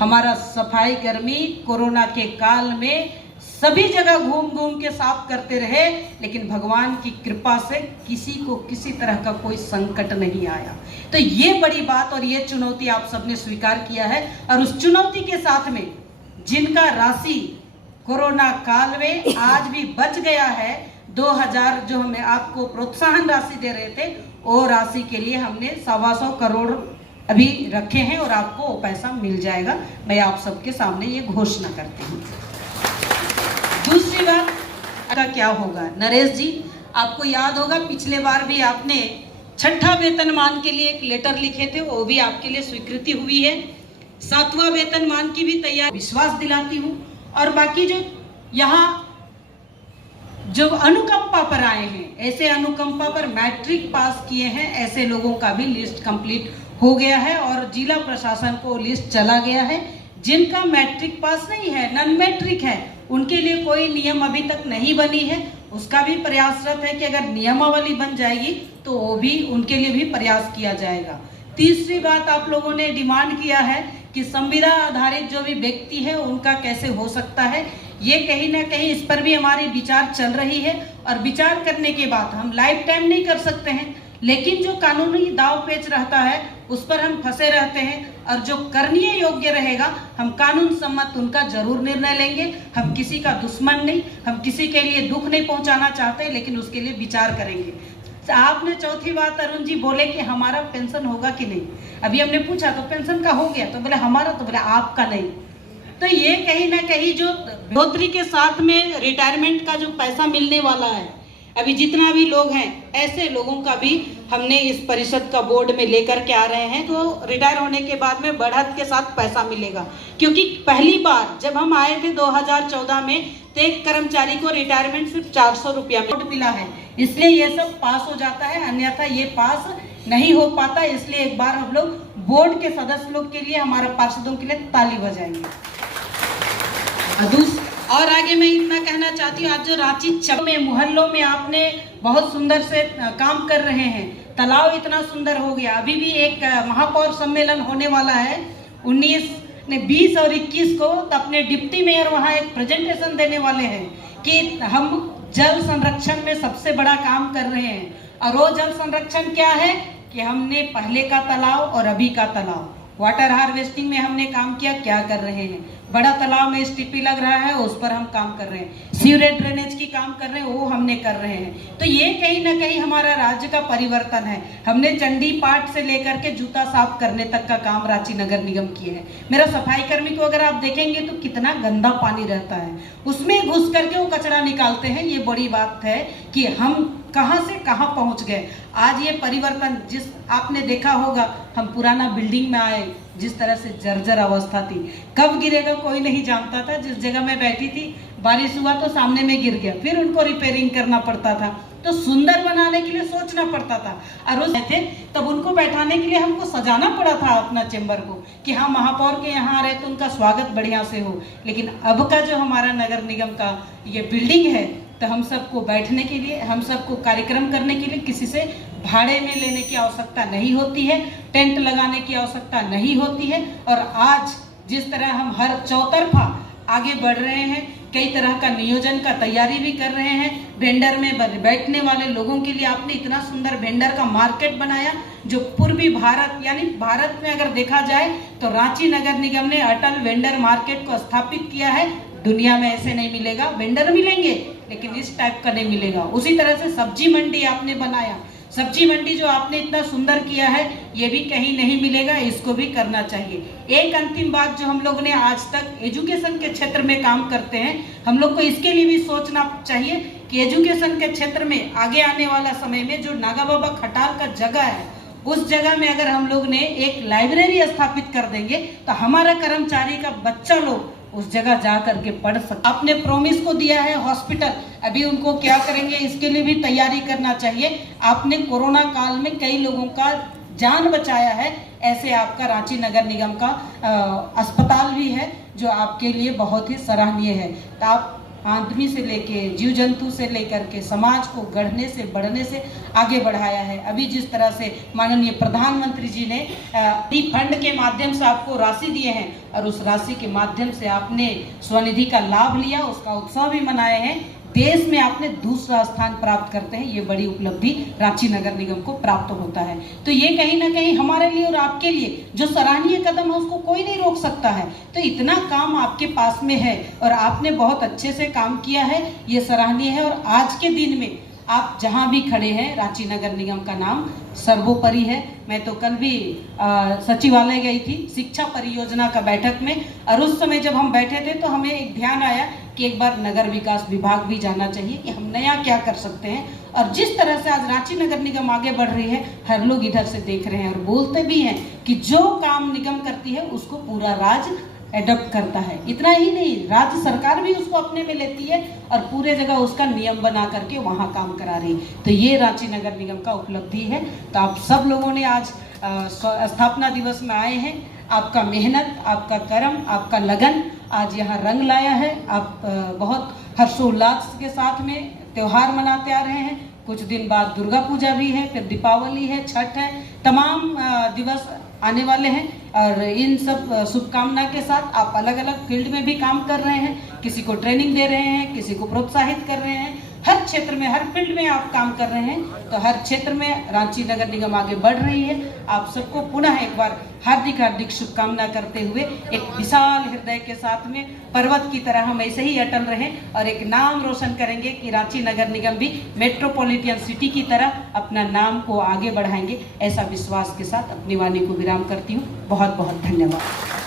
हमारा सफाई कर्मी कोरोना के काल में सभी जगह घूम घूम के साफ करते रहे, लेकिन भगवान की कृपा से किसी को किसी तरह का कोई संकट नहीं आया। तो ये बड़ी बात और ये चुनौती आप सबने स्वीकार किया है। और उस चुनौती के साथ में जिनका राशि कोरोना काल में आज भी बच गया है, 2000 जो हमें आपको प्रोत्साहन राशि दे रहे थे, वो राशि के लिए हमने 125 करोड़ अभी रखे हैं और आपको वो पैसा मिल जाएगा। मैं आप सबके सामने ये घोषणा करती हूँ। दूसरी बात का क्या होगा, नरेश जी आपको याद होगा पिछले बार भी आपने छठा वेतनमान के लिए एक लेटर लिखे थे, वो भी आपके लिए स्वीकृति हुई है। 7वां वेतनमान की भी तैयारी विश्वास दिलाती हूँ। और बाकी जो यहाँ जो अनुकंपा पर आए हैं, ऐसे अनुकंपा पर मैट्रिक पास किए हैं, ऐसे लोगों का भी लिस्ट कंप्लीट हो गया है और जिला प्रशासन को लिस्ट चला गया है। जिनका मैट्रिक पास नहीं है, नॉन मैट्रिक है, उनके लिए कोई नियम अभी तक नहीं बनी है। उसका भी प्रयासरत है कि अगर नियमावली बन जाएगी तो वो भी उनके लिए भी प्रयास किया जाएगा। तीसरी बात आप लोगों ने डिमांड किया है कि संविदा आधारित जो भी व्यक्ति है उनका कैसे हो सकता है, ये कहीं ना कहीं इस पर भी हमारी विचार चल रही है। और विचार करने के बाद हम लाइफ टाइम नहीं कर सकते हैं, लेकिन जो कानूनी दाव पेच रहता है उस पर हम फंसे रहते हैं। और जो करनीय योग्य रहेगा हम कानून सम्मत उनका जरूर निर्णय लेंगे। हम किसी का दुश्मन नहीं, हम किसी के लिए दुख नहीं पहुंचाना चाहते, लेकिन उसके लिए विचार करेंगे। आपने चौथी बात अरुण जी बोले कि हमारा पेंशन होगा कि नहीं। अभी हमने पूछा तो पेंशन का हो गया, तो बोले हमारा, तो बोले आपका नहीं। तो ये कहीं ना कहीं जो बढ़ोतरी के साथ में रिटायरमेंट का जो पैसा मिलने वाला है, अभी जितना भी लोग हैं ऐसे लोगों का भी हमने इस परिषद का बोर्ड में लेकर के आ रहे हैं। तो रिटायर होने के बाद में बढ़त के साथ पैसा मिलेगा, क्योंकि पहली बार जब हम आए थे 2014 में तो एक कर्मचारी को रिटायरमेंट सिर्फ 400 रुपया में मिला है, इसलिए ये सब पास हो जाता है, अन्यथा ये पास नहीं हो पाता। इसलिए एक बार हम लोग बोर्ड के सदस्य लोग के लिए, हमारे पार्षदों के लिए ताली बजाएंगे। और आगे मैं इतना कहना चाहती हूँ, आज जो रांची में मोहल्लों में आपने बहुत सुंदर से काम कर रहे हैं, तालाब इतना सुंदर हो गया। अभी भी एक महापौर सम्मेलन होने वाला है 19, 20 और 21 को, तो अपने डिप्टी मेयर वहाँ एक प्रेजेंटेशन देने वाले हैं कि हम जल संरक्षण में सबसे बड़ा काम कर रहे हैं। और वो जल संरक्षण क्या है कि हमने पहले का तालाब और अभी का तालाब, वाटर हार्वेस्टिंग में हमने काम किया, क्या कर रहे हैं, बड़ा तालाब में स्टीपी लग रहा है उस पर हम काम कर रहे हैं, सीवरेज ड्रेनेज की काम कर रहे हैं वो हमने कर रहे हैं। तो ये कहीं ना कहीं हमारा राज्य का परिवर्तन है। हमने चंडी पाठ से लेकर के जूता साफ करने तक का काम रांची नगर निगम किए है। मेरा सफाई कर्मी को अगर आप देखेंगे तो कितना गंदा पानी रहता है, उसमें घुस करके वो कचरा निकालते हैं। ये बड़ी बात है कि हम कहां से कहां पहुंच गए। आज ये परिवर्तन जिस आपने देखा होगा, हम पुराना बिल्डिंग में आए, जिस तरह से जर्जर अवस्था थी, कब गिरेगा कोई नहीं जानता था। जिस जगह में बैठी थी बारिश हुआ तो सामने में गिर गया, फिर उनको रिपेयरिंग करना पड़ता था। तो सुंदर बनाने के लिए सोचना पड़ता था। और उस थे तब उनको बैठाने के लिए हमको सजाना पड़ा था अपना चेंबर को कि हाँ महापौर के यहाँ आ रहे तो उनका स्वागत बढ़िया से हो। लेकिन अब का जो हमारा नगर निगम का ये बिल्डिंग है, तो हम सबको बैठने के लिए, हम सबको कार्यक्रम करने के लिए किसी से भाड़े में लेने की आवश्यकता नहीं होती है, टेंट लगाने की आवश्यकता नहीं होती है। और आज जिस तरह हम हर चौतरफा आगे बढ़ रहे हैं, कई तरह का नियोजन का तैयारी भी कर रहे हैं। वेंडर में बैठने वाले लोगों के लिए आपने इतना सुंदर वेंडर का मार्केट बनाया, जो पूर्वी भारत यानी भारत में अगर देखा जाए तो रांची नगर निगम ने अटल वेंडर मार्केट को स्थापित किया है। दुनिया में ऐसे नहीं मिलेगा, वेंडर मिलेंगे लेकिन इस टाइप का नहीं मिलेगा। उसी तरह से सब्जी मंडी आपने बनाया, सब्जी मंडी जो आपने इतना सुंदर किया है, ये भी कहीं नहीं मिलेगा, इसको भी करना चाहिए। एक अंतिम बात, जो हम लोग ने आज तक एजुकेशन के क्षेत्र में काम करते हैं, हम लोग को इसके लिए भी सोचना चाहिए कि एजुकेशन के क्षेत्र में आगे आने वाला समय में जो नागा बाबा खटाल का जगह है, उस जगह में अगर हम लोग ने एक लाइब्रेरी स्थापित कर देंगे तो हमारा कर्मचारी का बच्चा लोग उस जगह जा करके पढ़ सकते। आपने प्रॉमिस को दिया है हॉस्पिटल, अभी उनको क्या करेंगे इसके लिए भी तैयारी करना चाहिए। आपने कोरोना काल में कई लोगों का जान बचाया है, ऐसे आपका रांची नगर निगम का अस्पताल भी है जो आपके लिए बहुत ही सराहनीय है। तो आप आदमी से लेके जीव जंतु से लेकर के समाज को गढ़ने से बढ़ने से आगे बढ़ाया है। अभी जिस तरह से माननीय प्रधानमंत्री जी ने फंड के माध्यम से आपको राशि दिए हैं और उस राशि के माध्यम से आपने स्वनिधि का लाभ लिया, उसका उत्सव भी मनाए हैं, देश में आपने दूसरा स्थान प्राप्त करते हैं, ये बड़ी उपलब्धि रांची नगर निगम को प्राप्त होता है। तो ये कहीं ना कहीं हमारे लिए और आपके लिए जो सराहनीय कदम है उसको कोई नहीं रोक सकता है। तो इतना काम आपके पास में है और आपने बहुत अच्छे से काम किया है, ये सराहनीय है। और आज के दिन में आप जहां भी खड़े हैं, रांची नगर निगम का नाम सर्वोपरि है। मैं तो कल भी सचिवालय गई थी शिक्षा परियोजना का बैठक में, और उस समय जब हम बैठे थे तो हमें एक ध्यान आया कि एक बार नगर विकास विभाग भी जाना चाहिए कि हम नया क्या कर सकते हैं। और जिस तरह से आज रांची नगर निगम आगे बढ़ रही है, हर लोग इधर से देख रहे हैं और बोलते भी हैं कि जो काम निगम करती है उसको पूरा राज्य एडॉप्ट करता है। इतना ही नहीं, राज्य सरकार भी उसको अपने में लेती है और पूरे जगह उसका नियम बना करके वहाँ काम करा रही है। तो ये रांची नगर निगम का उपलब्धि है। तो आप सब लोगों ने आज स्थापना दिवस में आए हैं, आपका मेहनत, आपका कर्म, आपका लगन आज यहाँ रंग लाया है। आप बहुत हर्षोल्लास के साथ में त्योहार मनाते आ रहे हैं। कुछ दिन बाद दुर्गा पूजा भी है, फिर दीपावली है, छठ है, तमाम दिवस आने वाले हैं। और इन सब शुभकामना के साथ आप अलग अलग फील्ड में भी काम कर रहे हैं, किसी को ट्रेनिंग दे रहे हैं, किसी को प्रोत्साहित कर रहे हैं, हर क्षेत्र में, हर फील्ड में आप काम कर रहे हैं। तो हर क्षेत्र में रांची नगर निगम आगे बढ़ रही है। आप सबको पुनः एक बार हार्दिक हार्दिक शुभकामना करते हुए एक विशाल हृदय के साथ में पर्वत की तरह हम ऐसे ही अटल रहें और एक नाम रोशन करेंगे कि रांची नगर निगम भी मेट्रोपॉलिटन सिटी की तरह अपना नाम को आगे बढ़ाएंगे। ऐसा विश्वास के साथ अपनी वाणी को विराम करती हूँ। बहुत बहुत धन्यवाद।